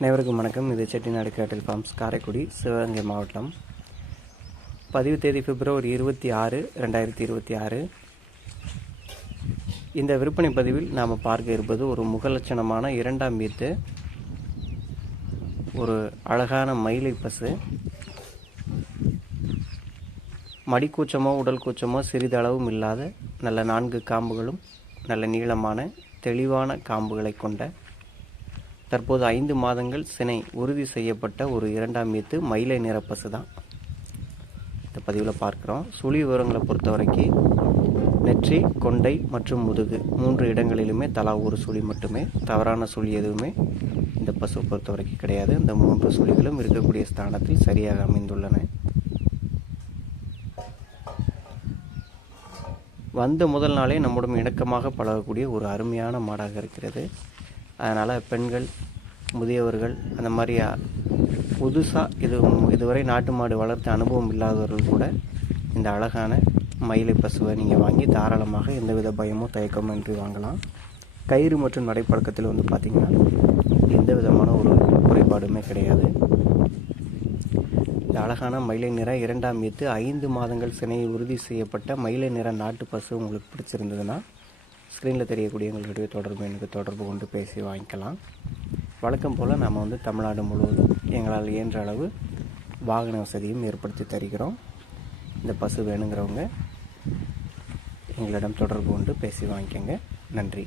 அனைவருக்கும் வணக்கம். இது செட்டிநாடு கேட்டில் ஃபார்ம்ஸ், காரைக்குடி, சிவகங்கை மாவட்டம். பதிவு தேதி பிப்ரவரி 26, 2026. இந்த விற்பனை பதிவில் நாம் பார்க்க இருப்பது ஒரு முகலட்சணமான இரண்டாம் வீத்து, ஒரு அழகான மயிலை பசு. மடிக்கூச்சமோ உடல் கூச்சமோ சிறிதளவும் இல்லாத நல்ல 4 காம்புகளும் நல்ல நீளமான தெளிவான காம்புகளை கொண்ட தற்போது 5 மாதங்கள் சினை உறுதி செய்யப்பட்ட ஒரு இரண்டாம் வீத்து மயிலை நிற பசு தான் இந்த பதிவில் பார்க்குறோம். சுழி விவரங்களை பொறுத்த வரைக்கும் நெற்றி, கொண்டை மற்றும் முதுகு 3 இடங்களிலுமே தலா ஒரு சுழி மட்டுமே, தவறான சுழி எதுவுமே இந்த பசுவை பொறுத்த வரைக்கும் கிடையாது. இந்த 3 சுழிகளும் இருக்கக்கூடிய ஸ்தானத்தில் சரியாக அமைந்துள்ளன. வந்த முதல் நாளே நம்முடன் இணக்கமாக பழகக்கூடிய ஒரு அருமையான மாடாக இருக்கிறது. அதனால் பெண்கள், முதியவர்கள், அந்த மாதிரி புதுசாக இதுவரை நாட்டு மாடு வளர்த்த அனுபவம் இல்லாதவர்கள் கூட இந்த அழகான மயிலை பசுவை நீங்கள் வாங்கி தாராளமாக எந்தவித பயமோ தயக்கமோ இன்றி வாங்கலாம். கயிறு மற்றும் நடைப்பழக்கத்தில் பார்த்திங்கன்னா எந்த விதமான ஒரு குறைபாடுமே கிடையாது. இந்த அழகான மயிலை நிற இரண்டாம் வீத்து 5 மாதங்கள் சினை உறுதி செய்யப்பட்ட மயிலை நிற நாட்டு பசு உங்களுக்கு பிடிச்சிருந்ததுன்னா ஸ்க்ரீனில் தெரியக்கூடிய எங்களுடைய தொடர்பு கொண்டு பேசி வாங்கிக்கலாம். வழக்கம் போல் நாம் தமிழ்நாடு முழுவதும் எங்களால் இயன்ற அளவு வாகன வசதியும் ஏற்படுத்தி தருகிறோம். இந்த பசு வேணுங்கிறவங்க எங்களிடம் தொடர்பு கொண்டு பேசி வாங்கிக்கோங்க. நன்றி.